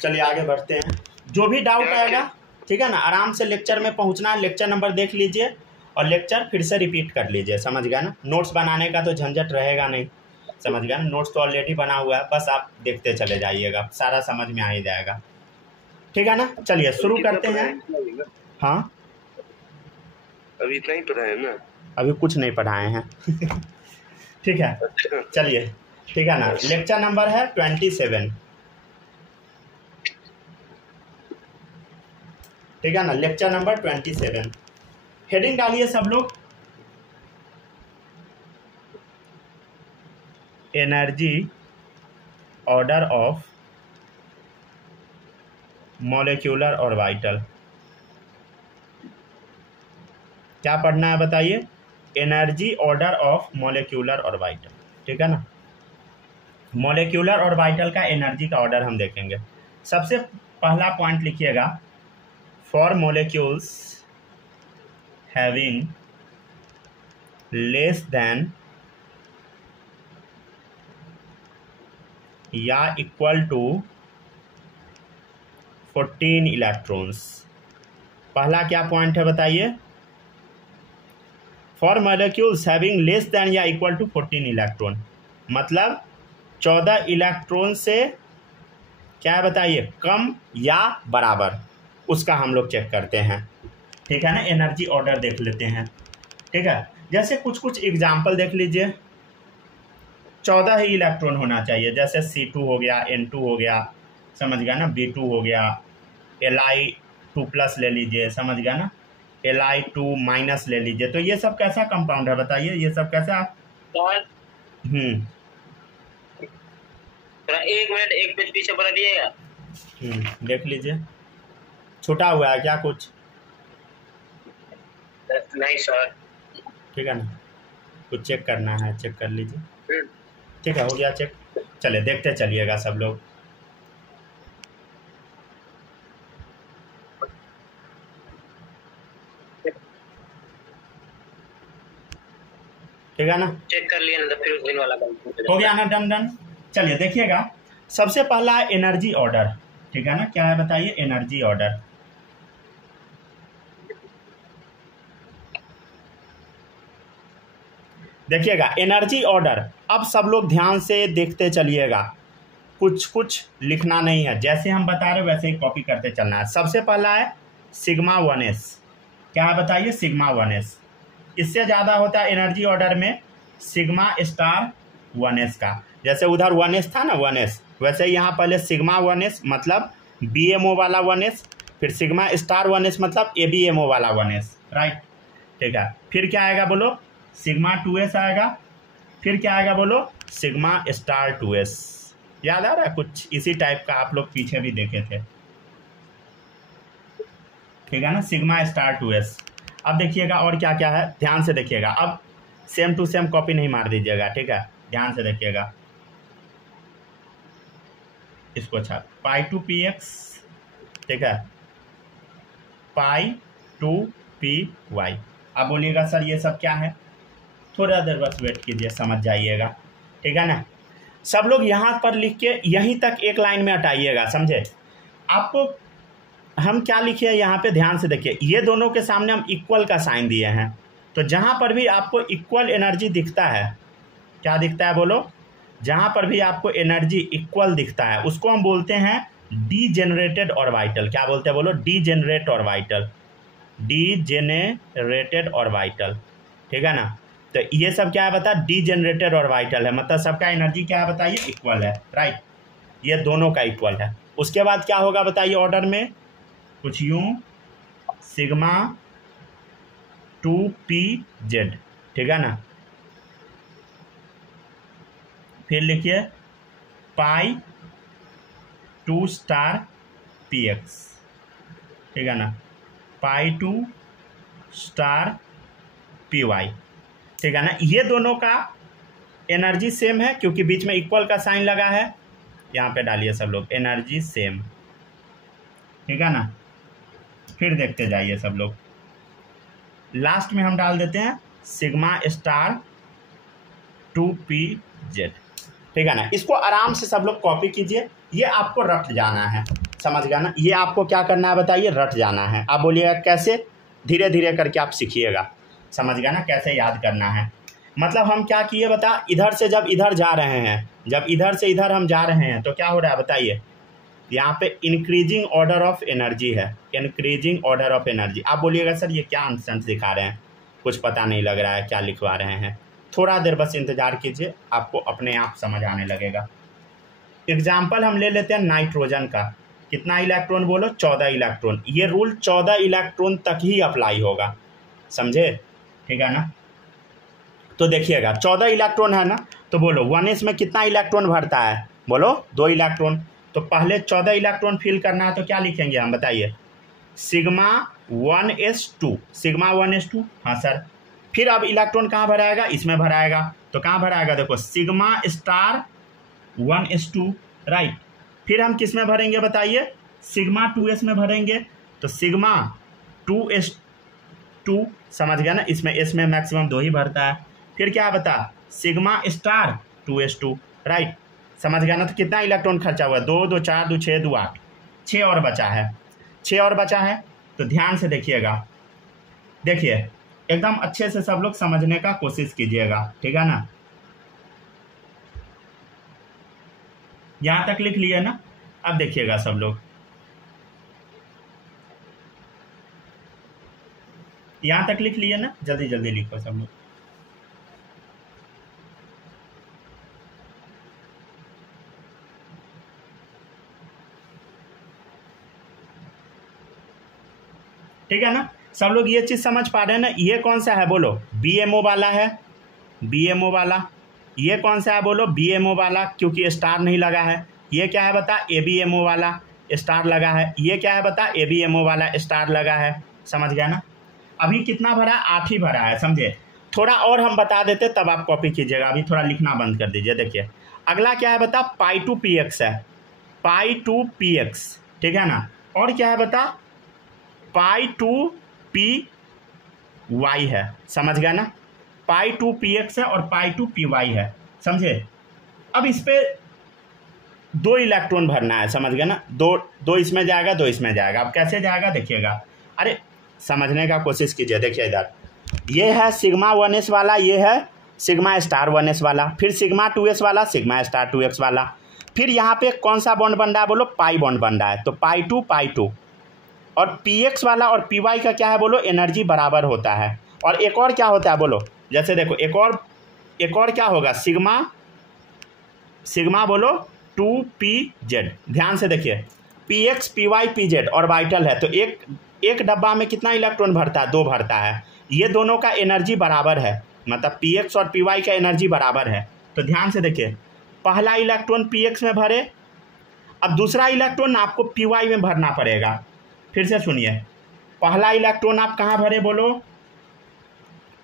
चलिए आगे बढ़ते हैं। जो भी डाउट आएगा, ठीक है ना, आराम से लेक्चर में पहुंचना है, लेक्चर नंबर देख लीजिए और लेक्चर फिर से रिपीट कर लीजिए, समझ गया ना। नोट्स बनाने का तो झंझट रहेगा नहीं, समझ गया ना। नोट्स तो ऑलरेडी बना हुआ है, बस आप देखते चले जाइएगा, सारा समझ में आ ही जाएगा, ठीक है ना। चलिए शुरू करते हैं। हाँ अभी इतना ही पढ़ाए ना, अभी कुछ नहीं पढ़ाए हैं ठीक है, चलिए, ठीक है ना। लेक्चर नंबर है 27, ठीक है ना, लेक्चर नंबर 27। हेडिंग डालिए सब लोग, एनर्जी ऑर्डर ऑफ मॉलिक्यूलर और वाइटल। क्या पढ़ना है बताइए, एनर्जी ऑर्डर ऑफ मॉलिक्यूलर और वाइटल, ठीक है ना। मॉलिक्यूलर और वाइटल का एनर्जी का ऑर्डर हम देखेंगे। सबसे पहला पॉइंट लिखिएगा, for molecules having less than या इक्वल टू 14 इलेक्ट्रॉन्स। पहला क्या पॉइंट है बताइए, for molecules having less than या इक्वल टू 14 इलेक्ट्रॉन, मतलब 14 इलेक्ट्रॉन से क्या है बताइए, कम या बराबर, उसका हम लोग चेक करते हैं, ठीक है ना। एनर्जी ऑर्डर देख लेते हैं, ठीक है। जैसे कुछ कुछ एग्जाम्पल देख लीजिए, 14 ही इलेक्ट्रॉन होना चाहिए, जैसे C2 हो गया, N2 हो गया, समझ गया ना, B2 हो गया, Li2+ ले लीजिए, समझ गया ना, Li2- ले लीजिए। तो ये सब कैसा कंपाउंड है बताइए, ये सब कैसा। एक मिनट, एक पेज पीछे बढ़ा दिएगा। देख लीजिए, छूटा हुआ है क्या कुछ? नहीं सर, ठीक है ना, कुछ चेक करना है, चेक कर लीजिए, ठीक है, हो गया चेक। चलिए देखते चलिएगा सब लोग, ठीक है ना, चेक कर लिया ना, तो फिर उस दिन वाला हो गया ना, डन डन। चलिए देखिएगा, सबसे पहला है एनर्जी ऑर्डर, ठीक है ना। क्या है बताइए, एनर्जी ऑर्डर। देखिएगा एनर्जी ऑर्डर, अब सब लोग ध्यान से देखते चलिएगा, कुछ कुछ लिखना नहीं है, जैसे हम बता रहे वैसे ही कॉपी करते चलना है। सबसे पहला है सिग्मा 1s। क्या है बताइए, सिग्मा 1s। इससे ज़्यादा होता है एनर्जी ऑर्डर में सिग्मा स्टार 1s का, जैसे उधर 1s था ना 1s, वैसे यहाँ पहले सिग्मा 1s मतलब BMO वाला 1s, फिर सिग्मा स्टार 1s मतलब ABMO वाला 1s, राइट, ठीक है। फिर क्या आएगा बोलो, सिग्मा 2s आएगा, फिर क्या आएगा बोलो, सिग्मा स्टार 2s। याद आ रहा है, कुछ इसी टाइप का आप लोग पीछे भी देखे थे, ठीक है ना, सिग्मा स्टार 2s। अब देखिएगा और क्या क्या है, ध्यान से देखिएगा, अब सेम टू सेम कॉपी नहीं मार दीजिएगा, ठीक है, ध्यान से देखिएगा इसको। अच्छा, π2px, ठीक है, π2py। अब बोलिएगा सर ये सब क्या है, थोड़ा देर बस वेट कीजिए, समझ जाइएगा, ठीक है ना। सब लोग यहाँ पर लिख के यहीं तक एक लाइन में हटाइएगा, समझे। आपको हम क्या लिखे हैं यहाँ पे, ध्यान से देखिए, ये दोनों के सामने हम इक्वल का साइन दिए हैं, तो जहाँ पर भी आपको इक्वल एनर्जी दिखता है, क्या दिखता है बोलो, जहाँ पर भी आपको एनर्जी इक्वल दिखता है उसको हम बोलते हैं डीजेनरेटेड ऑर्बिटल। क्या बोलते हैं बोलो, डीजेनरेट ऑर्बिटल, डीजेनरेटेड ऑर्बिटल, ठीक है ना। तो ये सब क्या है बता, डीजेनरेटेड ऑर्बिटल है, मतलब सबका एनर्जी क्या है बताइए, इक्वल है, राइट, ये दोनों का इक्वल है। उसके बाद क्या होगा बताइए ऑर्डर में, कुछ यूं, सिग्मा 2pz, ठीक है ना, फिर लिखिए π2 स्टार px, ठीक है ना, π2 स्टार py, ठीक है ना। ये दोनों का एनर्जी सेम है क्योंकि बीच में इक्वल का साइन लगा है, यहाँ पे डालिए सब लोग, एनर्जी सेम, ठीक है ना। फिर देखते जाइए सब लोग, लास्ट में हम डाल देते हैं सिग्मा स्टार 2pz, ठीक है ना। इसको आराम से सब लोग कॉपी कीजिए, ये आपको रट जाना है, समझ गया ना। ये आपको क्या करना है बताइए, रट जाना है। आप बोलिएगा कैसे, धीरे धीरे करके आप सीखिएगा। समझ गया ना, कैसे याद करना है। मतलब हम क्या किए बता, इधर से जब इधर जा रहे हैं, जब इधर से इधर हम जा रहे हैं तो क्या हो रहा है बताइए, यहाँ पे इंक्रीजिंग ऑर्डर ऑफ एनर्जी है, इंक्रीजिंग ऑर्डर ऑफ एनर्जी। आप बोलिएगा सर ये क्या आंसर दिखा रहे हैं, कुछ पता नहीं लग रहा है क्या लिखवा रहे हैं। थोड़ा देर बस इंतज़ार कीजिए, आपको अपने आप समझ आने लगेगा। एग्जाम्पल हम ले लेते हैं नाइट्रोजन का। कितना इलेक्ट्रॉन बोलो, 14 इलेक्ट्रॉन। ये रूल 14 इलेक्ट्रॉन तक ही अप्लाई होगा, समझे, ठीक है ना। तो देखिएगा 14 इलेक्ट्रॉन है ना, तो बोलो 1s में कितना इलेक्ट्रॉन भरता है, बोलो 2 इलेक्ट्रॉन। तो पहले 14 इलेक्ट्रॉन फिल करना है, तो क्या लिखेंगे हम बताइए, सिग्मा 1s2, सिग्मा 1s2, हाँ सर। फिर अब इलेक्ट्रॉन कहाँ भराएगा, इसमें भराएगा। तो कहाँ भराएगा, देखो सिग्मा स्टार 1s2, राइट। फिर हम किस में भरेंगे बताइए, सिग्मा 2s में भरेंगे। तो सिग्मा 2s2, समझ गया ना, इसमें s में मैक्सिमम 2 ही भरता है। फिर क्या बता, सिग्मा स्टार 2s2, राइट। समझ गया ना। तो कितना इलेक्ट्रॉन खर्चा हुआ, 2 2 4 2 6 2 8, 6 और बचा है, 6 और बचा है। तो ध्यान से देखिएगा, देखिए एकदम अच्छे से सब लोग समझने का कोशिश कीजिएगा, ठीक है ना। यहाँ तक लिख लिए ना, अब देखिएगा सब लोग, यहाँ तक लिख लिए ना, जल्दी जल्दी लिखो सब लोग। ठीक है ना, सब लोग ये चीज़ समझ पा रहे हैं ना। ये कौन सा है बोलो, BMO वाला है, BMO वाला। ये कौन सा है बोलो, BMO वाला, क्योंकि स्टार नहीं लगा है। ये क्या है बता, ABMO वाला, स्टार लगा है। ये क्या है बता, ABMO वाला, स्टार लगा है। समझ गया ना। अभी कितना भरा, 8 ही भरा है, समझे। थोड़ा और हम बता देते तब आप कॉपी कीजिएगा, अभी थोड़ा लिखना बंद कर दीजिए। देखिए अगला क्या है बता, π2px है, π2px, ठीक है ना। और क्या है बता, π2py है, समझ गया ना। π2px है और π2py है, समझे। अब इस पे 2 इलेक्ट्रॉन भरना है, समझ गया ना। दो इसमें जाएगा, 2 इसमें जाएगा। अब कैसे जाएगा देखिएगा, अरे समझने का कोशिश कीजिए। देखिए इधर ये है सिग्मा 1s वाला, ये है सिग्मा स्टार 1s वाला, फिर सिग्मा 2s वाला, सिग्मा स्टार 2s वाला। फिर यहाँ पे कौन सा बॉन्ड बन रहा है बोलो, पाई बॉन्ड बन रहा है। तो π2 और px वाला और py का क्या है बोलो, एनर्जी बराबर होता है। और एक और क्या होता है बोलो, जैसे देखो एक और क्या होगा, सिग्मा बोलो 2pz। ध्यान से देखिए, px py pz और वाइटल है, तो एक डब्बा में कितना इलेक्ट्रॉन भरता है, 2 भरता है। ये दोनों का एनर्जी बराबर है, मतलब px और py का एनर्जी बराबर है। तो ध्यान से देखिए, पहला इलेक्ट्रॉन px में भरे, अब दूसरा इलेक्ट्रॉन आपको py में भरना पड़ेगा। फिर से सुनिए, पहला इलेक्ट्रॉन आप कहाँ भरे बोलो,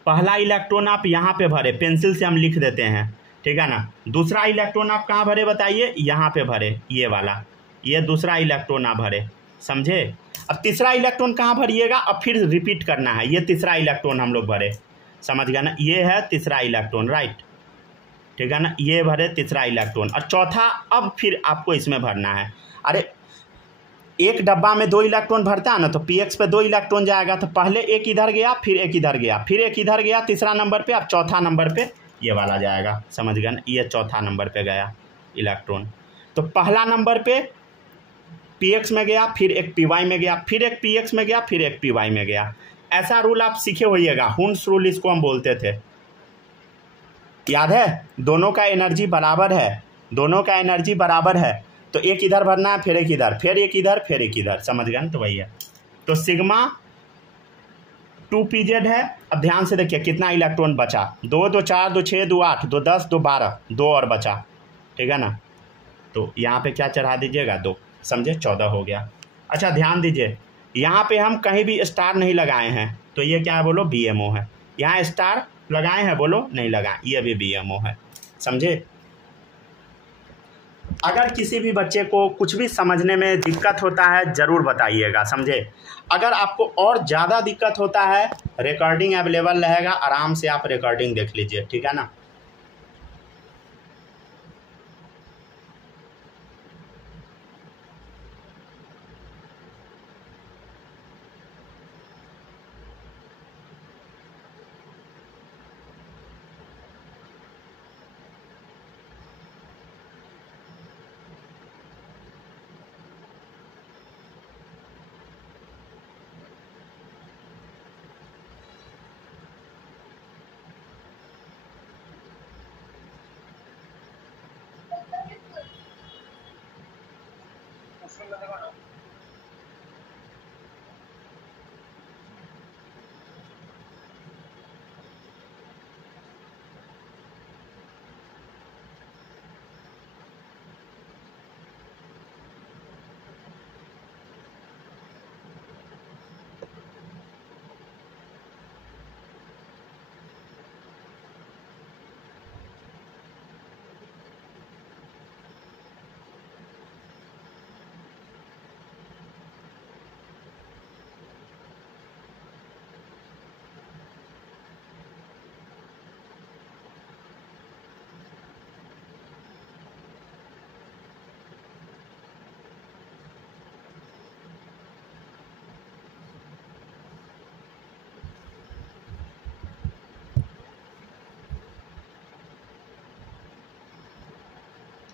पहला इलेक्ट्रॉन आप यहाँ पे भरे, पेंसिल से हम लिख देते हैं, ठीक है ना। दूसरा इलेक्ट्रॉन आप कहाँ भरे बताइए, यहाँ पे भरे, ये वाला, ये दूसरा इलेक्ट्रॉन आप भरे, समझे। अब तीसरा इलेक्ट्रॉन कहाँ भरिएगा, अब फिर रिपीट करना है, ये तीसरा इलेक्ट्रॉन हम लोग भरे, समझ गया ना। ये है तीसरा इलेक्ट्रॉन, राइट, ठीक है ना। ये भरे तीसरा इलेक्ट्रॉन, और चौथा अब फिर आपको इसमें भरना है। अरे एक डब्बा में 2 इलेक्ट्रॉन भरता है ना, तो px पे 2 इलेक्ट्रॉन जाएगा। तो पहले एक इधर गया, फिर एक इधर गया, फिर एक इधर गया तीसरा नंबर पे, अब चौथा नंबर पे ये वाला जाएगा, समझ गया ना। ये चौथा नंबर पे गया इलेक्ट्रॉन। तो पहला नंबर पे px में गया, फिर एक py में गया, फिर एक px में गया, फिर एक py में गया। ऐसा रूल आप सीखे होइएगा, हुन्स रूल इसको हम बोलते थे, याद है। दोनों का एनर्जी बराबर है, दोनों का एनर्जी बराबर है। तो एक इधर भरना है, फिर एक इधर, फिर एक इधर, फिर एक इधर, समझ गए ना। तो वही है, तो सिग्मा 2pz है। अब ध्यान से देखिए कितना इलेक्ट्रॉन बचा, 2 2 4 2 6 2 8 2 10 2 12, 2 और बचा, ठीक है ना। तो यहाँ पे क्या चढ़ा दीजिएगा, 2, समझे, 14 हो गया। अच्छा ध्यान दीजिए, यहाँ पे हम कहीं भी स्टार नहीं लगाए हैं, तो ये क्या है बोलो, BMO है। यहाँ स्टार लगाए हैं बोलो, नहीं लगाए, ये भी BMO है, समझे। अगर किसी भी बच्चे को कुछ भी समझने में दिक्कत होता है ज़रूर बताइएगा, समझे। अगर आपको और ज़्यादा दिक्कत होता है, रिकॉर्डिंग अवेलेबल रहेगा, आराम से आप रिकॉर्डिंग देख लीजिए, ठीक है ना।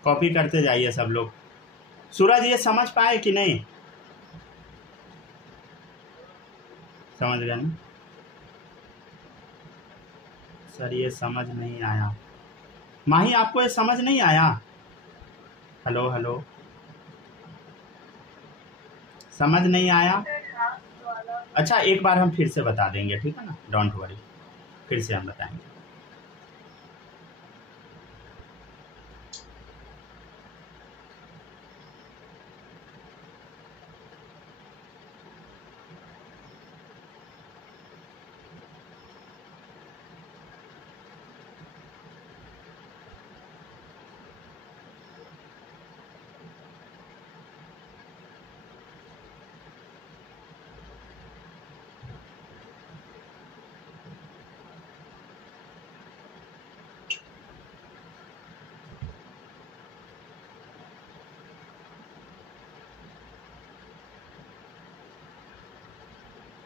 कॉपी करते जाइए सब लोग। सूरज ये समझ पाए कि नहीं? समझ गए ना सर? ये समझ नहीं आया। माही आपको ये समझ नहीं आया? हेलो हेलो, समझ नहीं आया? अच्छा एक बार हम फिर से बता देंगे, ठीक है ना, डोंट वरी, फिर से हम बताएंगे।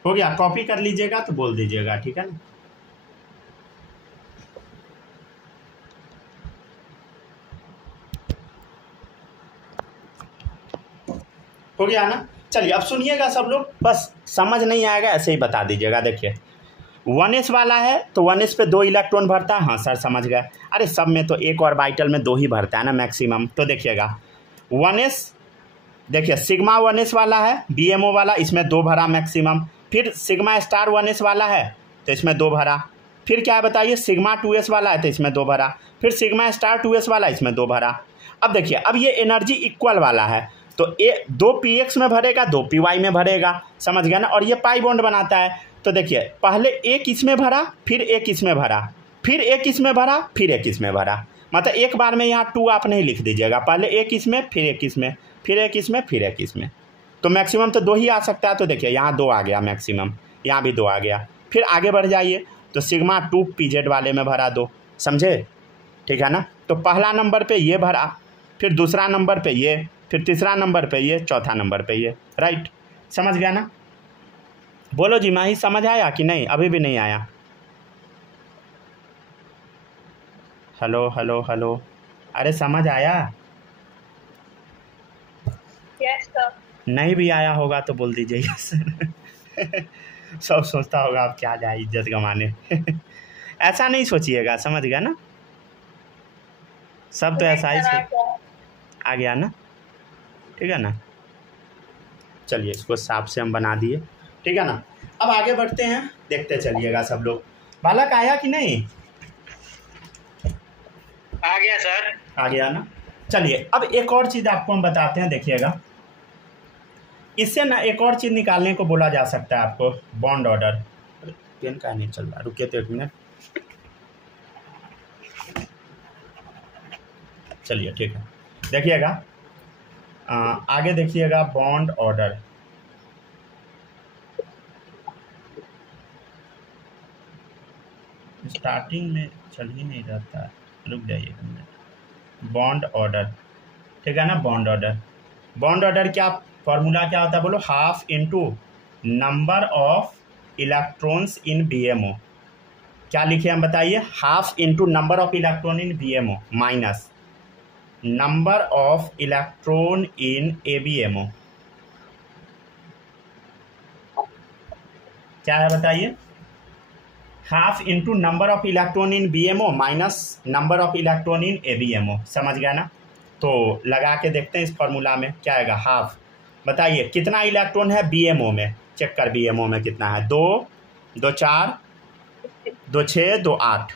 हो गया, कॉपी कर लीजिएगा तो बोल दीजिएगा, ठीक है ना। हो गया ना? चलिए अब सुनिएगा सब लोग, बस समझ नहीं आएगा ऐसे ही बता दीजिएगा। देखिए 1s वाला है तो 1s पे 2 इलेक्ट्रॉन भरता है। हाँ सर समझ गए। अरे सब में तो एक ऑर्बिटल में 2 ही भरता है ना मैक्सिमम। तो देखिएगा 1s, देखिए सिग्मा 1s वाला है, BMO वाला, इसमें 2 भरा मैक्सिमम। फिर सिग्मा स्टार 1s वाला है तो इसमें 2 भरा। फिर क्या है बताइए, सिग्मा 2s वाला है तो इसमें 2 भरा। फिर सिग्मा स्टार 2s वाला, इसमें 2 भरा। अब देखिए अब ये एनर्जी इक्वल वाला है तो 2 px में भरेगा, 2 py में भरेगा, समझ गया ना। और ये पाई बॉन्ड बनाता है तो देखिए पहले एक इसमें भरा, फिर एक इसमें भरा, फिर एक इसमें भरा, फिर एक इसमें भरा। मतलब एक बार में यहाँ 2 आप नहीं लिख दीजिएगा, पहले एक इसमें, फिर एक इसमें, फिर एक इसमें, फिर एक इसमें। तो मैक्सिमम तो 2 ही आ सकता है। तो देखिए यहाँ 2 आ गया मैक्सिमम, यहाँ भी 2 आ गया। फिर आगे बढ़ जाइए तो सिग्मा 2 pz वाले में भरा 2, समझे, ठीक है ना। तो पहला नंबर पे ये भरा, फिर दूसरा नंबर पे ये, फिर तीसरा नंबर पे ये, चौथा नंबर पे ये, राइट। समझ गया ना? बोलो जी माही, समझ आया कि नहीं? अभी भी नहीं आया? हेलो हेलो हेलो, अरे समझ आया? Yes sir. नहीं भी आया होगा तो बोल दीजिए सर। सब सोचता होगा आप क्या जाए इज्जत गंवाने। ऐसा नहीं सोचिएगा, समझ गया ना? सब तो ऐसा ही आ गया ना, ठीक है ना। चलिए इसको साफ से हम बना दिए, ठीक है ना। अब आगे बढ़ते हैं, देखते चलिएगा सब लोग। बालक आया कि नहीं? आ गया सर। आ गया ना। चलिए अब एक और चीज़ आपको हम बताते हैं, देखिएगा। इससे ना एक और चीज़ निकालने को बोला जा सकता है आपको, बॉन्ड ऑर्डर। पेन का नहीं चल रहा, रुकिए तो 1 मिनट। चलिए ठीक है, देखिएगा आगे देखिएगा, बॉन्ड ऑर्डर। स्टार्टिंग में चल ही नहीं रहता है, रुक जाइए 1 मिनट। बॉन्ड ऑर्डर, ठीक है ना। बॉन्ड ऑर्डर, बॉन्ड ऑर्डर क्या फॉर्मूला क्या होता है बोलो? Half into number of electrons in BMO। क्या लिखे हम बताइए? Half into number of electron in BMO minus number of electron in ABMO। क्या है बताइए? Half into number of electron in BMO minus number of electron in ABMO। समझ गया ना? तो लगा के देखते हैं इस फॉर्मूला में क्या आएगा, हाफ। बताइए कितना इलेक्ट्रॉन है BMO में, चेक कर BMO में कितना है, 2 2 4 2 6 2 8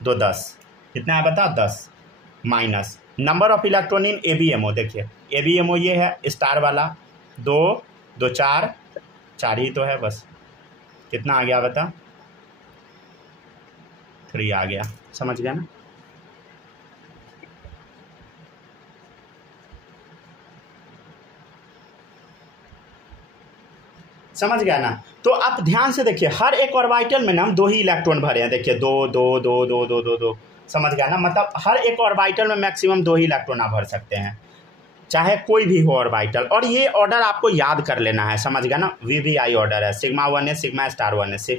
2 10, कितना है बता, 10 minus number of electron in ABMO। देखिए ABMO ये है स्टार वाला, 2 2 4 4 ही तो है बस, कितना आ गया बता, 3 आ गया। समझ गया ना। समझ गया ना। तो आप ध्यान से देखिए हर एक ऑर्बिटल में ना हम 2 ही इलेक्ट्रॉन भरे हैं। देखिए 2 2 2 2 2 2 2, समझ गया ना। मतलब हर एक ऑर्बिटल में मैक्सिमम 2 ही इलेक्ट्रॉन आप भर सकते हैं, चाहे कोई भी हो ऑर्बिटल। और ये ऑर्डर आपको याद कर लेना है, समझ गया ना। VVI ऑर्डर है, sigma 1s sigma star 1s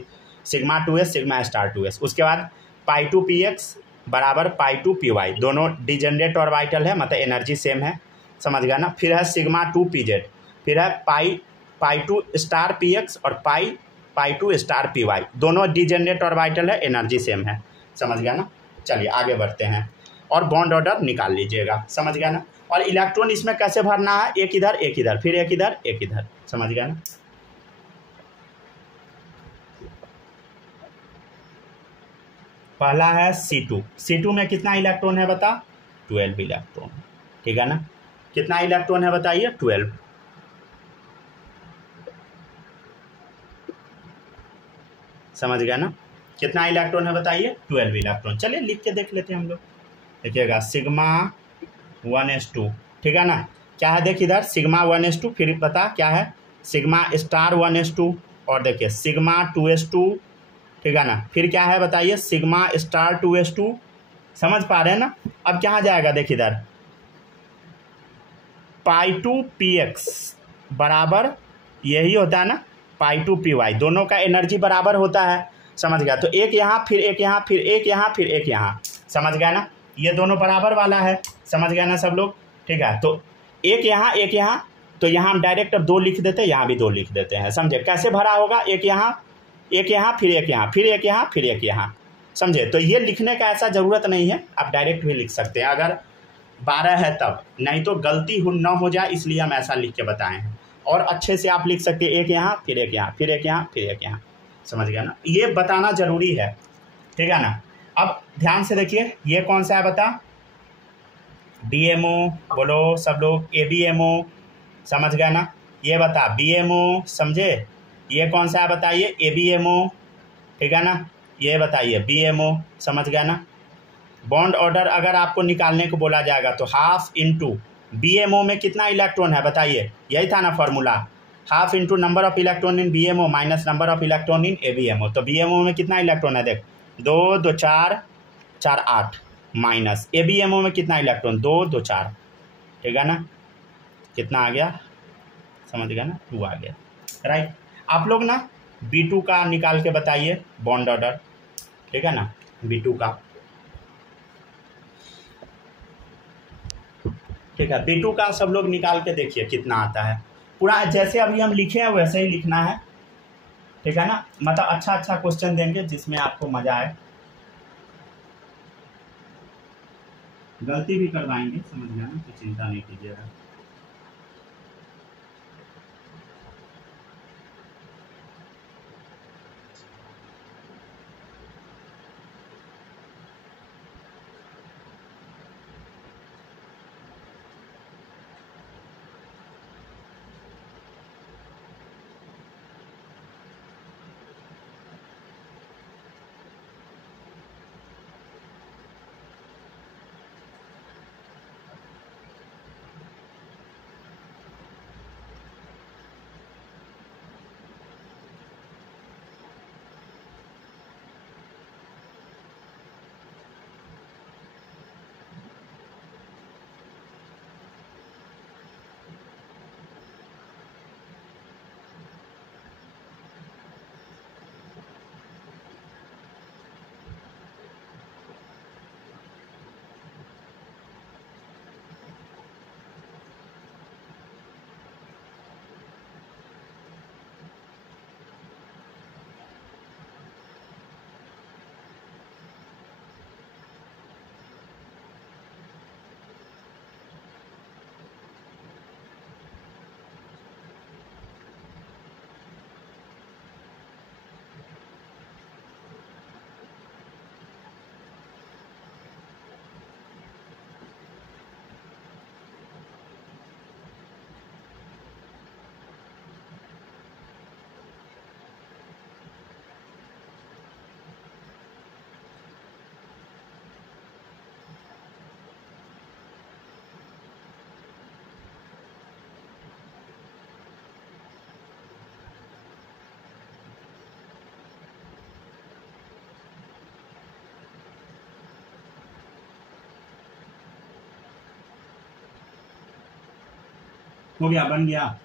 sigma 2s sigma star 2s। उसके बाद पाई 2 PX बराबर पाई 2 PY, दोनों डिजेनरेट ऑर्बिटल है, मतलब एनर्जी सेम है, समझ गया ना। फिर है सिग्मा 2 PZ, फिर है पाई 2 स्टार PX और पाई 2 स्टार PY, दोनों डिजेनरेट ऑर्बिटल है, एनर्जी सेम है, समझ गया ना। चलिए आगे बढ़ते हैं और बॉन्ड ऑर्डर निकाल लीजिएगा, समझ गया ना। और इलेक्ट्रॉन इसमें कैसे भरना है, एक इधर फिर एक इधर, समझ गया ना। पहला है C2 में कितना इलेक्ट्रॉन है बता, 12 इलेक्ट्रॉन, ठीक है ना। कितना इलेक्ट्रॉन है बताइए, 12। समझ गया ना, कितना इलेक्ट्रॉन है बताइए, 12 इलेक्ट्रॉन। चलिए लिख के देख लेते हैं हम लोग। देखिएगा सिग्मा 1s2, ठीक है ना। क्या है देख इधर, सिग्मा 1s2, फिर पता क्या है सिग्मा स्टार 1s2, और देखिए सिग्मा 2s2, ठीक है ना। फिर क्या है बताइए, सिग्मा स्टार 2s2, समझ पा रहे हैं ना। अब कहाँ जाएगा, देख इधर पाई 2 PX बराबर यही होता है ना, पाई 2 PY, दोनों का एनर्जी बराबर होता है, समझ गया। तो एक यहाँ फिर एक यहाँ फिर एक यहाँ फिर एक यहाँ, समझ गया ना। ये दोनों बराबर वाला है, समझ गया ना सब लोग, ठीक है। तो एक यहाँ, तो यहाँ हम डायरेक्ट अब 2 लिख देते हैं, यहाँ भी 2 लिख देते हैं, समझे। कैसे भरा होगा, एक यहाँ फिर एक यहाँ फिर एक यहाँ फिर एक यहाँ, समझे। तो ये लिखने का ऐसा ज़रूरत नहीं है, आप डायरेक्ट भी लिख सकते हैं अगर 12 है तब, नहीं तो गलती न हो जाए इसलिए हम ऐसा लिख के बताए हैं। और अच्छे से आप लिख सकते हैं, एक यहाँ फिर एक यहाँ फिर एक यहाँ फिर एक यहाँ, समझ गया ना। ये बताना ज़रूरी है, ठीक है ना। अब ध्यान से देखिए ये कौन सा है बता, BMO, बोलो सब लोग, ABMO, समझ गया ना। ये बता BMO, समझे। ये कौन सा है बताइए, ABMO, ठीक है ना। ये बताइए BMO, समझ गया ना। बॉन्ड ऑर्डर अगर आपको निकालने को बोला जाएगा तो हाफ इंटू BMO में कितना इलेक्ट्रॉन है बताइए, यही था ना formula, half into number of electron in BMO minus number of electron in ABMO। तो BMO में कितना इलेक्ट्रॉन है, देख 2 2 4 4 8 माइनस ABMO में कितना इलेक्ट्रॉन, 2 2 4, ठीक है ना। कितना आ गया, समझ गया ना, 2 आ गया, राइट। आप लोग ना B2 का निकाल के बताइए बॉन्ड ऑर्डर, ठीक है ना, B2 का, ठीक है। B2 का सब लोग निकाल के देखिए कितना आता है, पूरा जैसे अभी हम लिखे हैं वैसे ही लिखना है, ठीक है ना। मतलब अच्छा क्वेश्चन देंगे जिसमें आपको मजा आए, गलती भी करवाएंगे, समझ गया ना, तो चिंता नहीं कीजिएगा। हो गया, बन गया।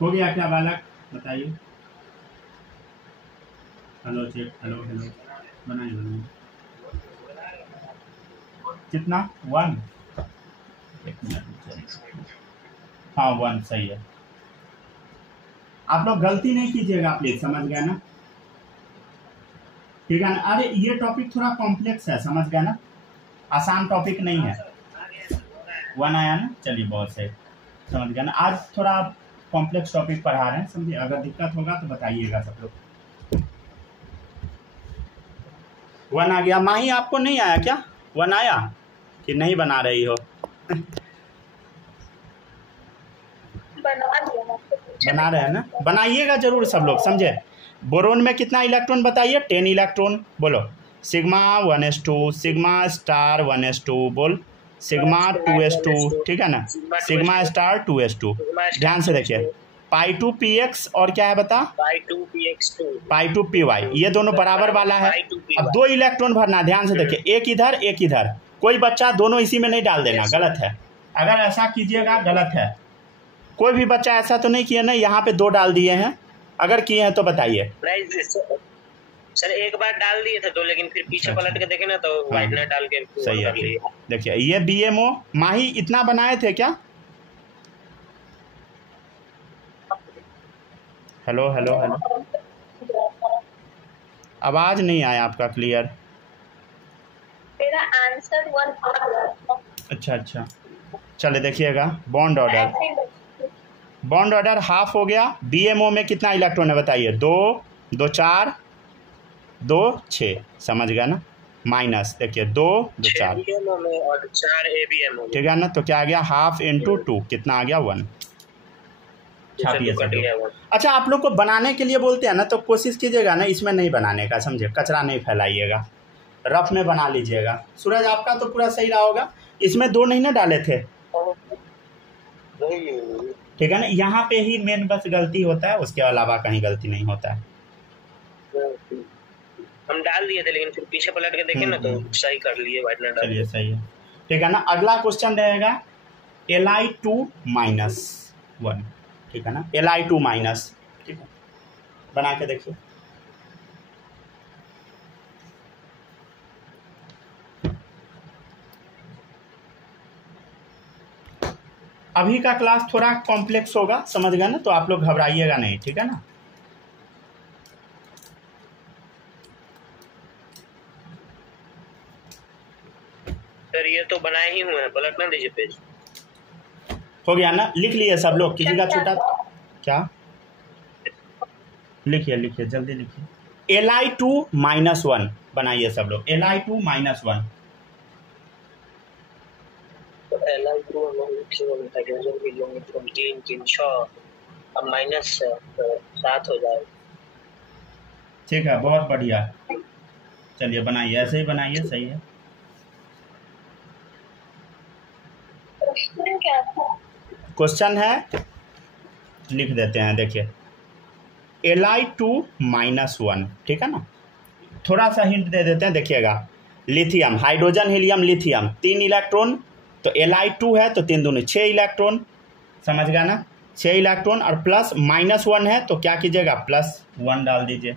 हो गया क्या बालक, बताइए। हेलो चेक, हेलो हेलो, बनाइए बनाइए। कितना, 1, एक मिनट। हाँ 1 सही है। आप लोग गलती नहीं कीजिएगा प्लीज, समझ गया ना, ठीक है ना। अरे ये टॉपिक थोड़ा कॉम्प्लेक्स है, समझ गया ना, आसान टॉपिक नहीं है। 1 आया ना, चलिए बहुत सही, समझ गया ना। आज थोड़ा कॉम्प्लेक्स टॉपिक पढ़ा रहे हैं, समझिए। अगर दिक्कत होगा तो बताइएगा सब लोग। 1 आ गया। माही आपको नहीं आया क्या, 1 आया कि नहीं बना रही हो? बना रहे हैं ना, बनाइएगा जरूर सब लोग, समझे। बोरोन में कितना इलेक्ट्रॉन बताइए, 10 इलेक्ट्रॉन। बोलो sigma 1s2, sigma star 1s2, बोल सिग्मा 2s2, ठीक है ना, सिग्मा स्टार 2s2। ध्यान से देखिए, पाई 2 px और क्या है बता, पाई 2 px2, पाई 2 py, ये दोनों बराबर वाला है। अब 2 इलेक्ट्रॉन भरना, ध्यान से देखिए, एक इधर एक इधर। कोई बच्चा दोनों इसी में नहीं डाल देना, गलत है। अगर ऐसा कीजिएगा गलत है। कोई भी बच्चा ऐसा तो नहीं किया ना, यहाँ पे 2 डाल दिए हैं, अगर किए हैं तो बताइए। सर एक बार डाल दिए थे 2, लेकिन फिर पीछे पलट के देखे ना तो वाइटनर डाल के सही है। देखिए ये BMO, माही इतना बनाए थे क्या? हेलो हेलो हेलो, आवाज नहीं आया आपका क्लियर। मेरा आंसर 1। अच्छा अच्छा, चले देखिएगा, bond order, bond order half हो गया। BMO में कितना इलेक्ट्रॉन है बताइए, 2 2 4 2 6, समझ गया ना। माइनस देखिए 2 2 4 और 4 ABMO, ठीक है ना। तो क्या आ गया, हाफ इंटू 2 कितना आ गया, 1। छापिए सब। अच्छा आप लोग को बनाने के लिए बोलते हैं ना, तो कोशिश कीजिएगा ना इसमें नहीं बनाने का, समझे, कचरा नहीं फैलाइएगा, रफ में बना लीजिएगा। सूरज आपका तो पूरा सही रहा होगा, इसमें 2 नहीं ना डाले थे, ठीक है ना। यहाँ पे ही मेन बस गलती होता है, उसके अलावा कहीं गलती नहीं होता है। हम डाल दिए थे लेकिन फिर पीछे पलट के देखे ना तो सही कर लिए, वाइटनर डाल। चलिए सही है, ठीक है ना। अगला क्वेश्चन रहेगा Li2 - 1, ठीक है ना, Li2 माइनस, ठीक है, बना के देखिए। अभी का क्लास थोड़ा कॉम्प्लेक्स होगा, समझ गए ना, तो आप लोग घबराइएगा नहीं, ठीक है ना। सर ये तो बनाए ही हुए हैं, पलट ना दीजिए पेज। हो गया ना, लिख लिए सब लोग, किसी का छूटा क्या? लिखिए लिखिए जल्दी लिखिए। Li2 - 1 बनाइए सब लोग, Li2 - 1। Li2 3 6, अब माइनस 7 हो जाएगा। ठीक है, बहुत बढ़िया, चलिए बनाइए, ऐसे ही बनाइए, सही है। क्वेश्चन है, लिख देते हैं, देखिए Li2 - 1, ठीक है ना। थोड़ा सा हिंट दे देते हैं, देखिएगा, lithium, hydrogen helium lithium 3 electron, तो Li2 है तो 3 दूनी 6 इलेक्ट्रॉन, समझ गया ना, 6 इलेक्ट्रॉन, और प्लस -1 है तो क्या कीजिएगा, +1 डाल दीजिए,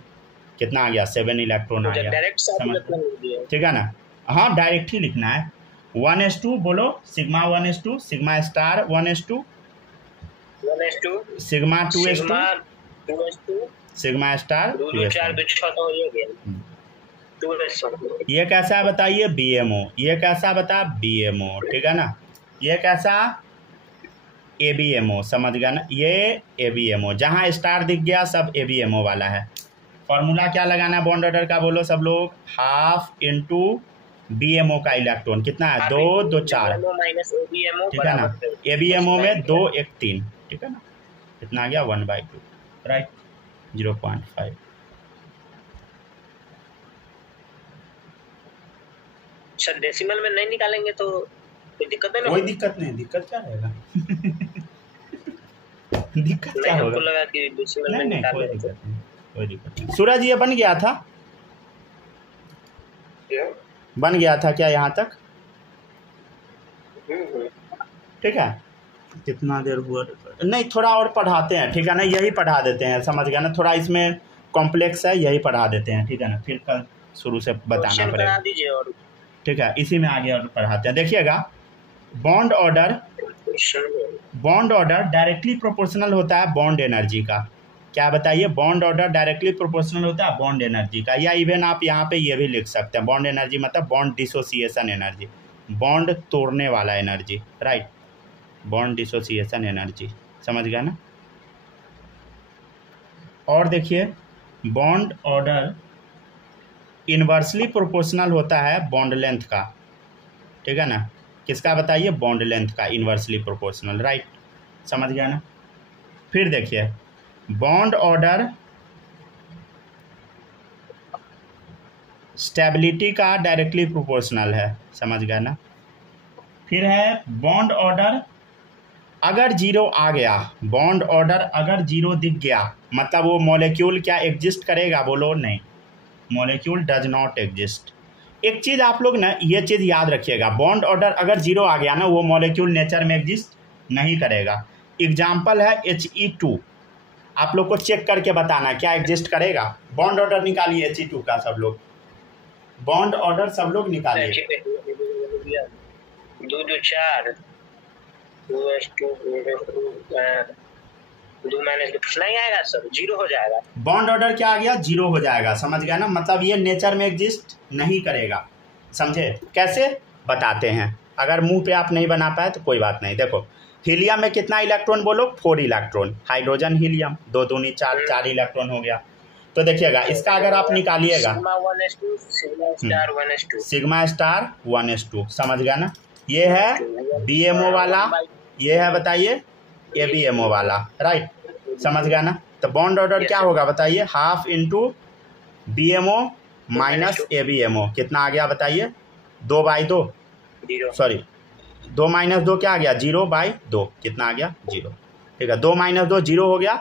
कितना आ गया, 7 इलेक्ट्रॉन आ गया, समझ, ठीक है ना। हाँ डायरेक्ट ही लिखना है। 1s2 बोलो, sigma 1s2, sigma star 1s2, sigma 2s2, sigma star 2s2। ये कैसा है बताइए, BMO, ये कैसा बता, BMO, ठीक है ना। ये कैसा, ABMO, समझ गया ना, ये ABMO, जहाँ स्टार दिख गया सब ABMO वाला है। फॉर्मूला क्या लगाना है बॉन्ड ऑर्डर का, बोलो सब लोग, हाफ इंटू BMO का इलेक्ट्रॉन कितना है, 2 2 4, ठीक है ना। ABMO में 2 1 3, ठीक है ना, कितना आ गया, 1/2। राइट 0.5। सर डेसिमल में नहीं निकालेंगे तो कोई दिक्कत नहीं ना? कोई दिक्कत नहीं, दिक्कत क्या रहेगा दिक्कत क्या नहीं, होगा? हमको लगा कि डेसिमल में नहीं निकाल कोई रहे थे। दिक्कत नहीं, कोई दिक्कत नहीं। सूरज ये बन गया था, बन गया था क्या यहाँ तक? ठीक है, कितना देर हुआ? नहीं थोड़ा और पढ़ाते हैं, ठीक है ना, यही पढ़ा देते हैं, समझ गया ना, थोड़ा इसमें कॉम्प्लेक्स है, यही पढ़ा देते हैं, ठीक है ना, फिर कल शुरू से बताना क्वेश्चन पड़ेगा। करा दीजिए और ठीक है, इसी में आगे और पढ़ाते हैं। देखिएगा, बॉन्ड ऑर्डर डायरेक्टली प्रोपोर्शनल होता है बॉन्ड एनर्जी का। क्या बताइए? बॉन्ड ऑर्डर डायरेक्टली प्रोपोर्शनल होता है बॉन्ड एनर्जी का, या इवन आप यहाँ पे ये भी लिख सकते हैं, बॉन्ड एनर्जी मतलब बॉन्ड डिसोसिएशन एनर्जी, बॉन्ड तोड़ने वाला energy, right, bond dissociation energy, समझ गया ना। और देखिए, बॉन्ड ऑर्डर इनवर्सली प्रोपोर्शनल होता है बॉन्ड लेंथ का, ठीक है ना, किसका बताइए? बॉन्ड लेंथ का इनवर्सली प्रोपोर्शनल, राइट, समझ गया ना। फिर देखिए, बॉन्ड ऑर्डर स्टेबिलिटी का डायरेक्टली प्रोपोर्शनल है, समझ गया ना। फिर है बॉन्ड ऑर्डर अगर जीरो आ गया, बॉन्ड ऑर्डर अगर जीरो दिख गया मतलब वो मॉलिक्यूल क्या एग्जिस्ट करेगा? बोलो नहीं, मॉलिक्यूल डज नॉट एग्जिस्ट। एक चीज़ आप लोग ना ये चीज़ याद रखिएगा, बॉन्ड ऑर्डर अगर जीरो आ गया ना वो मॉलिक्यूल नेचर में एग्जिस्ट नहीं करेगा। एग्जाम्पल है He2, आप लोग को चेक करके बताना क्या एग्जिस्ट करेगा। बॉन्ड ऑर्डर निकालिए He2 का, सब लोग बॉन्ड ऑर्डर सब लोग निकालिए। 2 2 4 2s2 2 -2 नहीं आएगा सर, जीरो हो जाएगा। बॉन्ड ऑर्डर क्या आ गया? जीरो हो जाएगा, समझ गया ना, मतलब ये नेचर में एग्जिस्ट नहीं करेगा, समझे। कैसे बताते हैं, अगर मुंह पे आप नहीं बना पाए तो कोई बात नहीं। देखो, हीलियम में कितना इलेक्ट्रॉन? बोलो 4 इलेक्ट्रॉन, हाइड्रोजन हीलियम 2 दूनी 4 4 इलेक्ट्रॉन हो गया। तो देखिएगा इसका अगर आप निकालिएगा सिग्मा स्टार 1s2, समझ गया ना। ये है BMO वाला, ये है बताइए ABMO वाला, राइट, समझ गया ना। तो बॉन्ड ऑर्डर क्या होगा बताइए? Half into BMO minus ABMO, कितना आ गया बताइए? 2/2, सॉरी 2 - 2 क्या आ गया? 0/2, कितना आ गया? 0, ठीक है, 2 - 2 0 हो गया,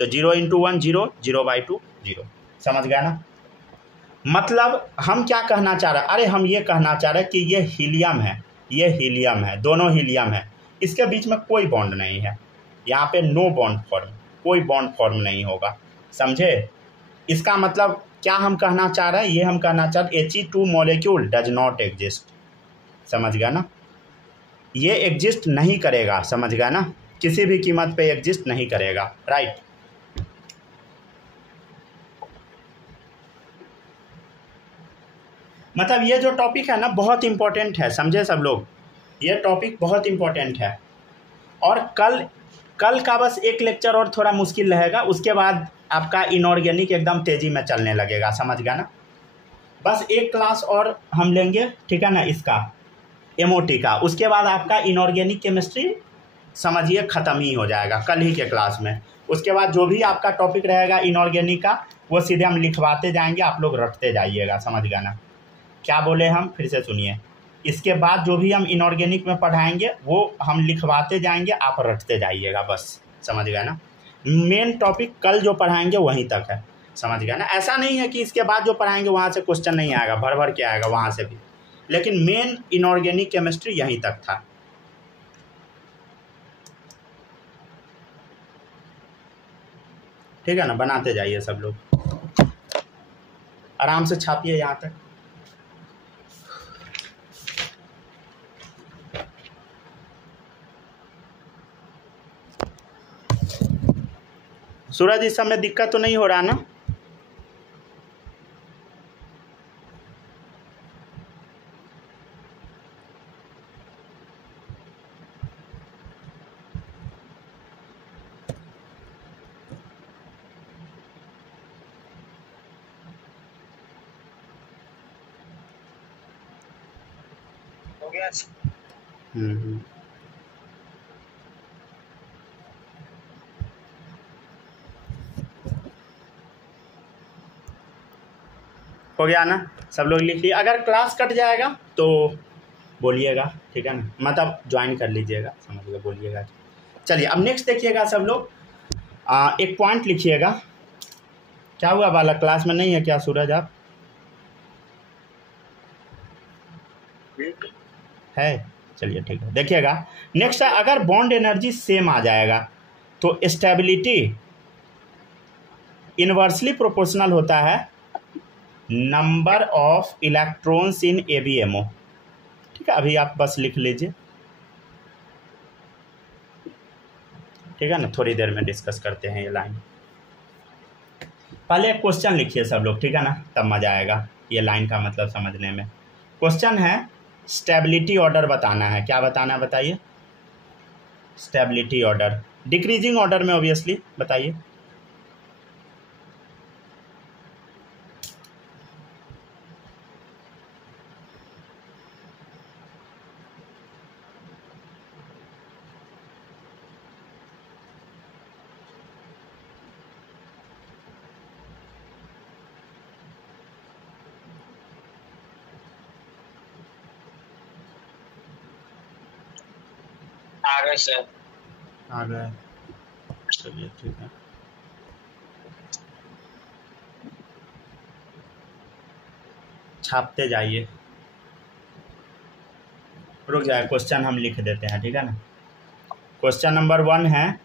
तो 0 × 1 0, 0/2 0, समझ गया ना। मतलब हम क्या कहना चाह रहे हैं? अरे हम ये कहना चाह रहे हैं कि ये हीलियम है, ये हीलियम है, दोनों हीलियम है, इसके बीच में कोई बॉन्ड नहीं है, यहाँ पे नो बॉन्ड फॉर्म, कोई बॉन्ड फॉर्म नहीं होगा, समझे। इसका मतलब क्या हम कहना चाह रहे हैं? ये हम कहना चाह रहे He2 molecule does not exist, समझ गया ना, ये एग्जिस्ट नहीं करेगा, समझ गया ना, किसी भी कीमत पे एग्जिस्ट नहीं करेगा, राइट। मतलब ये जो टॉपिक है ना बहुत इंपॉर्टेंट है, समझे सब लोग, ये टॉपिक बहुत इंपॉर्टेंट है। और कल का बस एक लेक्चर और थोड़ा मुश्किल रहेगा, उसके बाद आपका इनऑर्गेनिक एकदम तेज़ी में चलने लगेगा, समझ गया ना। बस एक क्लास और हम लेंगे, ठीक है ना, इसका MOT का, उसके बाद आपका इनऑर्गेनिक केमिस्ट्री समझिए ख़त्म ही हो जाएगा कल ही के क्लास में। उसके बाद जो भी आपका टॉपिक रहेगा इनऑर्गेनिक का वो सीधे हम लिखवाते जाएंगे, आप लोग रटते जाइएगा, समझ गया ना। क्या बोले हम? फिर से सुनिए, इसके बाद जो भी हम इनऑर्गेनिक में पढ़ाएंगे वो हम लिखवाते जाएंगे, आप रटते जाइएगा, बस, समझ गया ना। मेन टॉपिक कल जो पढ़ाएंगे वहीं तक है, समझ गया ना। ऐसा नहीं है कि इसके बाद जो पढ़ाएंगे वहाँ से क्वेश्चन नहीं आएगा, भर भर के आएगा वहाँ से भी, लेकिन मेन इनऑर्गेनिक केमिस्ट्री यहीं तक था। ठीक है ना, बनाते जाइए सब लोग, आराम से छापिए यहाँ तक। सूरज इस समय दिक्कत तो नहीं हो रहा ना? हो गया। हो गया ना, सब लोग लिख लिए। अगर क्लास कट जाएगा तो बोलिएगा, ठीक है ना, मतलब ज्वाइन कर लीजिएगा, समझ गए, बोलिएगा। चलिए अब नेक्स्ट देखिएगा सब लोग, एक पॉइंट लिखिएगा। क्या हुआ वाला, क्लास में नहीं है क्या सूरज आप? है, चलिए ठीक है। देखिएगा नेक्स्ट है, अगर बॉन्ड एनर्जी सेम आ जाएगा तो स्टेबिलिटी इनवर्सली प्रोपोर्शनल होता है number of electrons in ABMO। ठीक है, अभी आप बस लिख लीजिए, ठीक है ना, थोड़ी देर में डिस्कस करते हैं ये लाइन। पहले एक क्वेश्चन लिखिए सब लोग, ठीक है ना, तब मजा आएगा ये लाइन का मतलब समझने में। क्वेश्चन है स्टेबिलिटी ऑर्डर बताना है। क्या बताना है बताइए? स्टेबिलिटी ऑर्डर, डिक्रीजिंग ऑर्डर में ऑब्वियसली, बताइए। आगे से आ गए, चलिए ठीक है। छापते जाइए, रुक जाए, क्वेश्चन हम लिख देते हैं, ठीक है ना। क्वेश्चन नंबर 1 है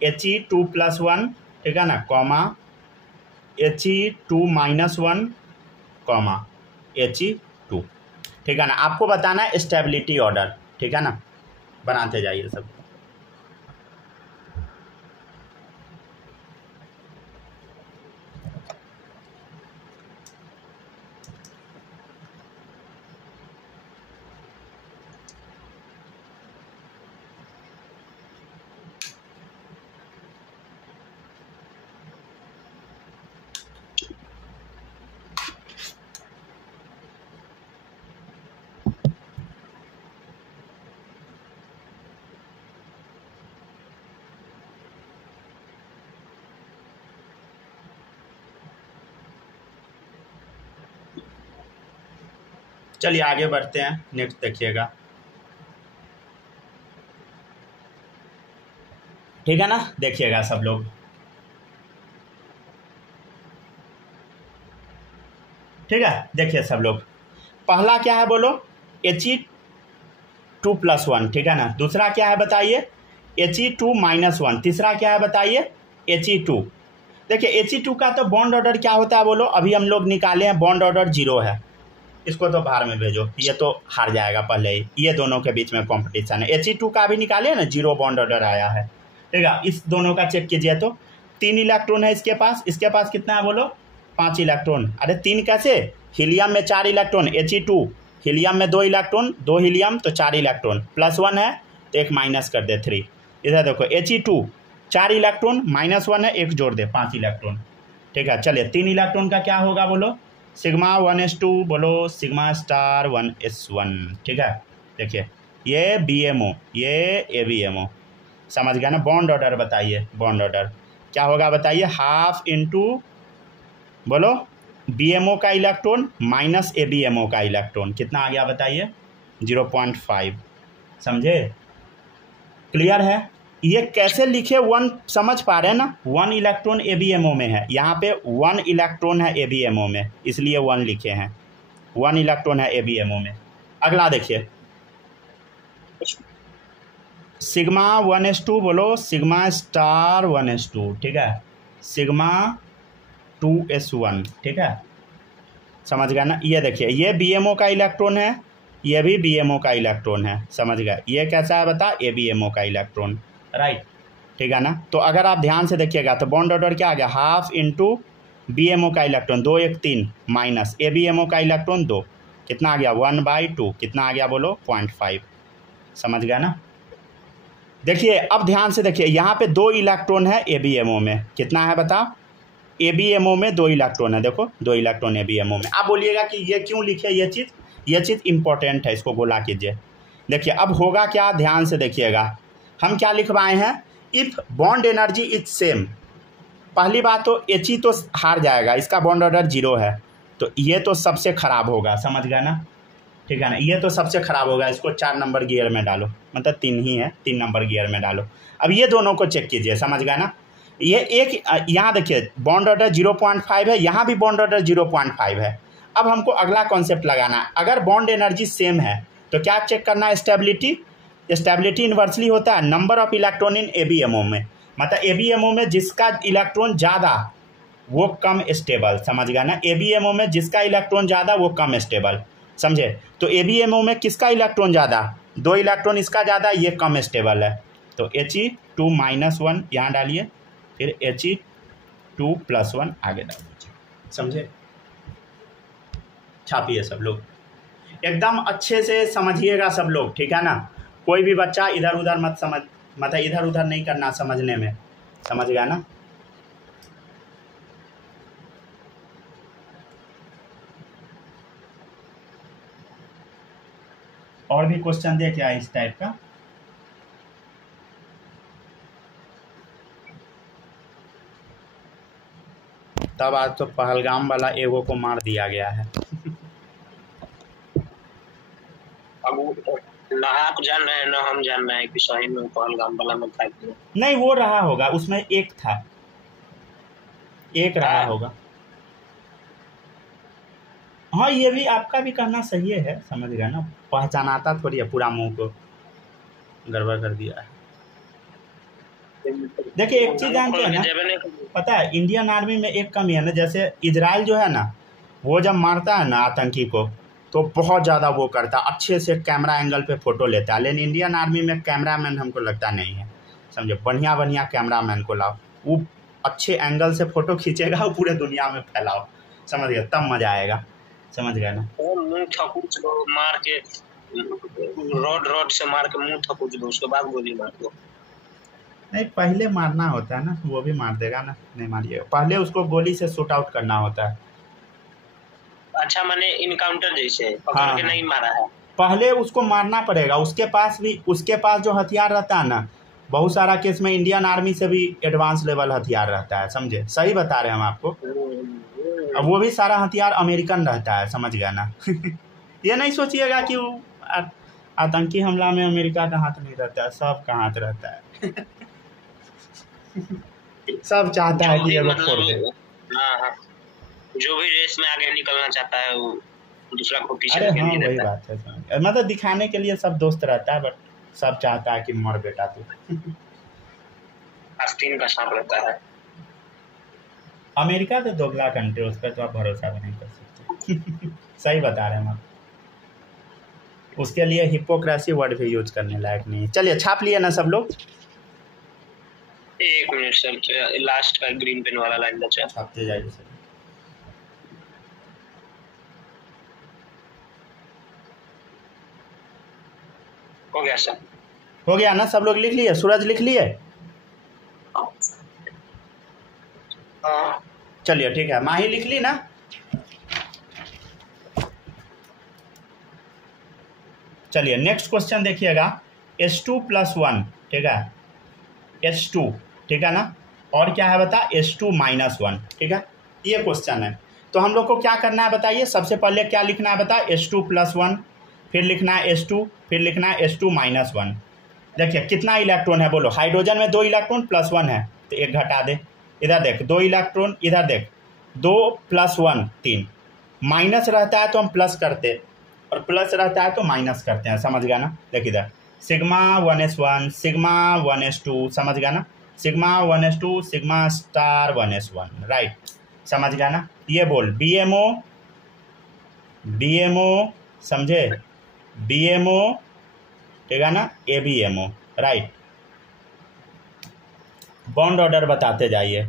He2+1, ठीक है ना, कॉमा He2-1, कॉमा He2, ठीक है ना। आपको बताना है स्टेबिलिटी ऑर्डर, ठीक है ना, बनाते जाइए सब। चलिए आगे बढ़ते हैं, नेक्स्ट देखिएगा, ठीक है ना। देखिएगा सब लोग, ठीक है, देखिए सब लोग, पहला क्या है बोलो, He2+1, ठीक है ना। दूसरा क्या है बताइए, He2-1। तीसरा क्या है बताइए, He2। देखिए He2 का तो बॉन्ड ऑर्डर क्या होता है बोलो, अभी हम लोग निकाले हैं, बॉन्ड ऑर्डर 0 है। इसको तो बाहर में भेजो, ये तो हार जाएगा पहले ही, ये दोनों के बीच में कंपटीशन है। He2 का भी निकाले ना, 0 बॉन्ड ऑर्डर आया है, ठीक है। इस दोनों का चेक कीजिए तो 3 इलेक्ट्रॉन है इसके पास कितना है बोलो, 5 इलेक्ट्रॉन। अरे 3 कैसे, हीलियम में 4 इलेक्ट्रॉन, He2, हीलियम में 2 इलेक्ट्रॉन, 2 हीलियम तो 4 इलेक्ट्रॉन, +1 है तो एक माइनस कर दे 3। इधर देखो He2 4 इलेक्ट्रॉन, -1 है, एक जोड़ दे 5 इलेक्ट्रॉन, ठीक है। चलिए 3 इलेक्ट्रॉन का क्या होगा बोलो, सिग्मा 1s2 बोलो, सिग्मा स्टार 1s1, ठीक है। देखिए ये BMO, ये ABMO, समझ गया ना। बॉन्ड ऑर्डर बताइए, बॉन्ड ऑर्डर क्या होगा बताइए, हाफ इंटू बोलो BMO का इलेक्ट्रॉन माइनस ABMO का इलेक्ट्रॉन, कितना आ गया बताइए, 0.5, समझे, क्लियर है। ये कैसे लिखे, 1 समझ पा रहे हैं ना, 1 इलेक्ट्रॉन ABMO में है, यहाँ पे 1 इलेक्ट्रॉन है ABMO में, इसलिए 1 लिखे हैं, 1 इलेक्ट्रॉन है ABMO में। अगला देखिए, सिग्मा 1s2 बोलो, सिग्मा स्टार 1s2, ठीक है, सिग्मा 2s1, ठीक है, समझ गया ना। ये देखिए ये BMO का इलेक्ट्रॉन है, ये भी BMO का इलेक्ट्रॉन है, समझ गए। ये कैसा है बता, ABMO का इलेक्ट्रॉन, राइट, ठीक है ना। तो अगर आप ध्यान से देखिएगा तो बॉन्ड ऑर्डर क्या आ गया, हाफ इंटू BMO का इलेक्ट्रॉन, 2 1 3, माइनस ABMO का इलेक्ट्रॉन 2, कितना आ गया 1/2, कितना आ गया बोलो 0.5, समझ गया ना। देखिए अब ध्यान से देखिए, यहाँ पे 2 इलेक्ट्रॉन है ABMO में, कितना है बताओ, ABMO में 2 इलेक्ट्रॉन है, देखो 2 इलेक्ट्रॉन ABMO में। आप बोलिएगा कि ये क्यों लिखे, ये चीज़ इंपॉर्टेंट है, इसको गोला कीजिए। देखिए अब होगा क्या, ध्यान से देखिएगा, हम क्या लिखवाए हैं, if bond energy is same. पहली बात तो He तो हार जाएगा, इसका बॉन्ड ऑर्डर 0 है, तो ये तो सबसे ख़राब होगा, समझ गया ना, ठीक है ना, ये तो सबसे ख़राब होगा। इसको 4 नंबर गियर में डालो, मतलब 3 ही है, 3 नंबर गियर में डालो। अब ये दोनों को चेक कीजिए, समझ गया ना। ये एक यहाँ देखिए बॉन्ड ऑर्डर 0.5 है, यहाँ भी बॉन्ड ऑर्डर 0.5 है। अब हमको अगला कॉन्सेप्ट लगाना है, अगर बॉन्ड एनर्जी सेम है तो क्या चेक करना है, स्टेबिलिटी। स्टेबिलिटी इन्वर्सली होता है number of electron in ABMO में, मतलब ABMO में जिसका इलेक्ट्रॉन ज़्यादा वो कम स्टेबल, समझ गया ना। ABMO में जिसका इलेक्ट्रॉन ज़्यादा वो कम स्टेबल, समझे। तो ABMO में किसका इलेक्ट्रॉन ज़्यादा, 2 इलेक्ट्रॉन इसका ज़्यादा, ये कम स्टेबल है। तो He2-1 यहाँ डालिए, फिर He2+1 आगे डाल दीजिए, समझे। छापिए सब लोग, एकदम अच्छे से समझिएगा सब लोग, ठीक है ना। कोई भी बच्चा इधर उधर मत समझ, मतलब इधर उधर नहीं करना समझने में, समझ गया ना। और भी क्वेश्चन दे क्या इस टाइप का? तब आज तो पहलगाम वाला एगो को मार दिया गया है। अब ना आप जान रहे हैं ना हम जान रहे हैं कि सही में पहलगाम वाला में था कि नहीं, वो रहा होगा, उसमें एक था, एक रहा होगा। हाँ, ये भी आपका भी कहना सही है, समझ गया ना। पहचानाता थोड़ी है, पूरा मुंह को गड़बड़ कर दिया है। देखिए एक चीज़ जानते हैं ना, पता है इंडियन आर्मी में एक कमी है ना, जैसे इजराइल जो है ना, वो जब मारता है ना आतंकी को तो बहुत ज़्यादा वो करता है, अच्छे से कैमरा एंगल पे फ़ोटो लेता है। लेकिन इंडियन आर्मी में कैमरामैन हमको लगता नहीं है, समझे। बढ़िया बढ़िया कैमरामैन को लाओ, वो अच्छे एंगल से फ़ोटो खींचेगा, वो पूरे दुनिया में फैलाओ, समझ गया, तब मज़ा आएगा, समझ गया ना। वो मुंह थपूच दो, मार के रॉड से मार के मुंह थपूच दो, उसके बाद गोली मार दो। नहीं, पहले मारना होता है ना, वो भी मार देगा ना, नहीं मारिएगा, पहले उसको गोली से शूट आउट करना होता है। अच्छा, मैंने इनकाउंटर जैसे पकड़ के नहीं मारा है, पहले उसको मारना पड़ेगा। उसके पास जो हथियार रहता है ना, बहुत सारा केस में इंडियन आर्मी से भी एडवांस लेवल हथियार रहता है, समझे, सही बता रहे हैं हम आपको। अब वो भी सारा हथियार अमेरिकन रहता है, समझ गया ना। ये नहीं सोचिएगा कि वो आतंकी हमला में अमेरिका का हाथ नहीं रहता है, सब का हाथ रहता है। सब चाहता है कि ये लोग छोड़ दे। हाँ, जो भी रेस में आगे निकलना चाहता है वो दूसरा को पीछे अरे हाँ, वही बात है, मतलब दिखाने के लिए सब दोस्त रहता है, बट सब चाहता है कि मर बेटा तू। आस्तीन का सांप रहता है। अमेरिका तो दोगला कंट्री, उस पर तो आप भरोसा भी नहीं कर सकते। सही बता रहे हैं हम, उसके लिए हिपोक्रेसी वर्ड भी यूज करने लायक नहीं है। चलिए छाप लिए ना सब लोग। 1 मिनट सर, लास्ट का ग्रीन पेन वाला लाइन बचा, छापते जाइए सर। हो गया सर, हो गया ना, सब लोग लिख लिए, सूरज लिख लिए। चलिए ठीक है, माही लिख ली ना। चलिए नेक्स्ट क्वेश्चन देखिएगा, H2+1, ठीक है, H2, ठीक है ना, और क्या है बता, H2-1, ठीक है, ये क्वेश्चन है। तो हम लोग को क्या करना है बताइए, सबसे पहले क्या लिखना है बता, H2+1, फिर लिखना है H2, फिर लिखना है H2-1। देखिए कितना इलेक्ट्रॉन है बोलो, हाइड्रोजन में 2 इलेक्ट्रॉन +1 है, तो एक घटा दे, इधर देख 2 इलेक्ट्रॉन, इधर देख 2 + 1 3, माइनस रहता है तो हम प्लस करते, और प्लस रहता है तो माइनस करते हैं, समझ गया ना। देख इधर σ1s1 σ1s2, समझ गया ना, σ1s2 σ*1s1, राइट, समझ गया ना। ये बोल BMO, समझे, BMO, ठीक है ना, ABMO, राइट। बॉन्ड ऑर्डर बताते जाइए,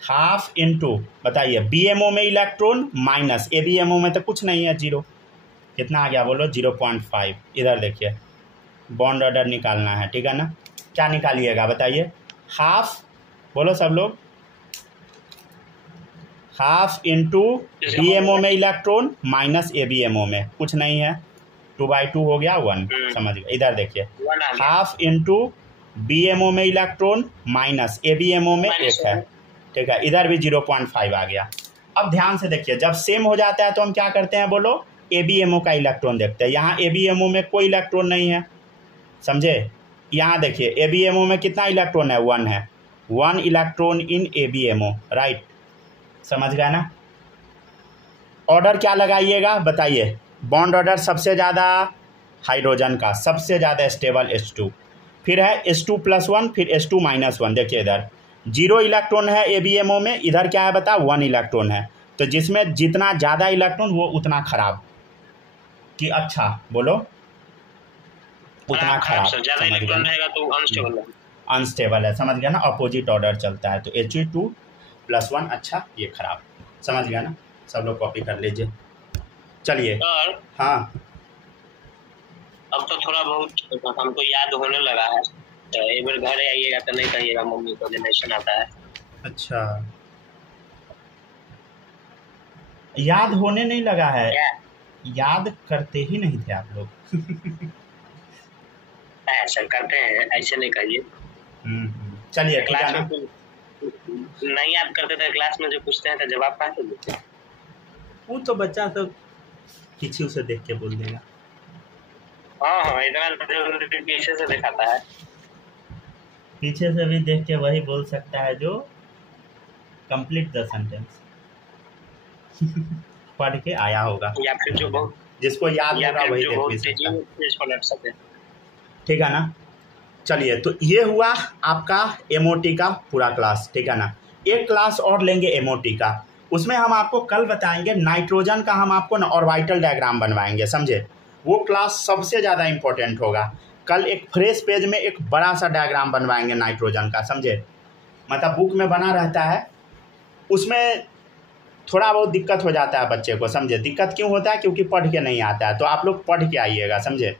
हाफ इनटू बताइए, BMO में इलेक्ट्रॉन माइनस, ABMO में तो कुछ नहीं है, 0, कितना आ गया बोलो, 0.5। इधर देखिए बॉन्ड ऑर्डर निकालना है, ठीक है ना, क्या निकालिएगा बताइए, हाफ, बोलो सब लोग, हाफ इनटू BMO में इलेक्ट्रॉन माइनस ABMO में कुछ नहीं है, 2/2 हो गया 1, समझ गए। इधर देखिए हाफ इनटू BMO में इलेक्ट्रॉन माइनस ABMO में 1 है, ठीक है, इधर भी 0.5 आ गया, अब ध्यान से देखिए, जब सेम हो जाता है तो हम क्या करते हैं, बोलो, ABMO का इलेक्ट्रॉन देखते हैं। यहाँ ABMO में कोई इलेक्ट्रॉन नहीं है, समझे। यहाँ देखिए ABMO में कितना इलेक्ट्रॉन है, 1 है, 1 इलेक्ट्रॉन इन ABMO, राइट, समझ गया ना। ऑर्डर क्या लगाइएगा बताइए, बॉन्ड ऑर्डर सबसे ज़्यादा हाइड्रोजन का, सबसे ज़्यादा स्टेबल H2, फिर है H2+1, फिर H2-1। देखिए इधर 0 इलेक्ट्रॉन है ABMO में, इधर क्या है बता, 1 इलेक्ट्रॉन है। तो जिसमें जितना ज़्यादा इलेक्ट्रॉन वो उतना खराब, कि अच्छा बोलो, उतना खराब, ज़्यादा इलेक्ट्रॉन रहेगा तो अनस्टेबल है, अनस्टेबल है, समझ गया ना, अपोजिट ऑर्डर चलता है। तो He2+1 अच्छा, ये खराब, समझ गया ना। सब लोग कॉपी कर लीजिए। चलिए, हाँ, अब तो थोड़ा बहुत हमको याद होने लगा है, तो एक बार घर आइएगा तो नहीं कहिएगा मम्मी को जनरेशन आता है। अच्छा, याद होने नहीं लगा है, याद करते ही नहीं थे आप लोग। ऐसा करते हैं, ऐसे नहीं कहिए। चलिए, क्लास में नहीं याद करते थे, क्लास में जो पूछते हैं तो जवाब कहाँ से देते हैं? वो तो बच्चा सब पीछे से देख के बोल देगा। हाँ, इतना पीछे से दिखाता है, पीछे से भी देख के वही बोल सकता है जो कंप्लीट द सेंटेंस पढ़ के आया होगा, या फिर जो बहुत, जिसको याद होगा वही देख भी सकता है। ठीक है ना। चलिए, तो ये हुआ आपका MOT का पूरा क्लास, ठीक है ना। एक क्लास और लेंगे MOT का, उसमें हम आपको कल बताएंगे नाइट्रोजन का, हम आपको ना ऑर्बिटल डायग्राम बनवाएंगे, समझे। वो क्लास सबसे ज़्यादा इम्पोर्टेंट होगा। कल एक फ्रेश पेज में एक बड़ा सा डायग्राम बनवाएंगे नाइट्रोजन का, समझे। मतलब बुक में बना रहता है, उसमें थोड़ा बहुत दिक्कत हो जाता है बच्चे को, समझे। दिक्कत क्यों होता है, क्योंकि पढ़ के नहीं आता है। तो आप लोग पढ़ के आइएगा, समझे,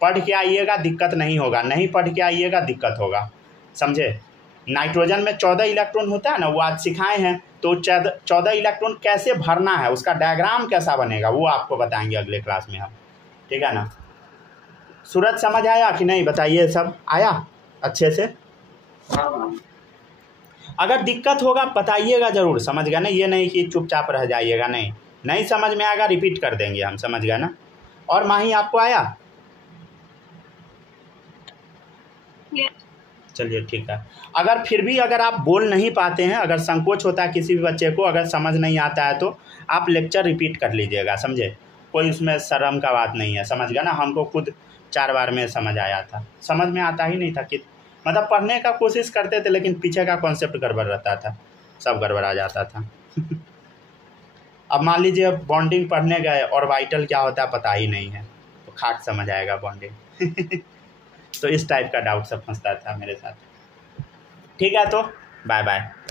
पढ़ के आइएगा, दिक्कत नहीं होगा। नहीं पढ़ के आइएगा, दिक्कत होगा, समझे। नाइट्रोजन में 14 इलेक्ट्रॉन होता है ना, वो आज सिखाए हैं। तो 14 इलेक्ट्रॉन कैसे भरना है, उसका डायग्राम कैसा बनेगा, वो आपको बताएंगे अगले क्लास में हम, ठीक है ना। सूरज समझ आया कि नहीं, बताइए, सब आया अच्छे से। अगर दिक्कत होगा बताइएगा ज़रूर, समझ गया ना। ये नहीं कि चुपचाप रह जाइएगा, नहीं समझ में आएगा रिपीट कर देंगे हम, समझ गया ना। और माही आपको आया? चलिए, ठीक है। अगर फिर भी अगर आप बोल नहीं पाते हैं, अगर संकोच होता है किसी भी बच्चे को, अगर समझ नहीं आता है, तो आप लेक्चर रिपीट कर लीजिएगा, समझे। कोई उसमें शर्म का बात नहीं है, समझ गया ना। हमको खुद 4 बार में समझ आया था, समझ में आता ही नहीं था कि मतलब पढ़ने का कोशिश करते थे, लेकिन पीछे का कॉन्सेप्ट गड़बड़ रहता था, सब गड़बड़ आ जाता था। अब मान लीजिए बॉन्डिंग पढ़ने गए, ऑर्बिटल क्या होता है पता ही नहीं है, तो खाट समझ आएगा बॉन्डिंग। तो इस टाइप का डाउट सब फंसता था मेरे साथ। ठीक है, तो बाय बाय।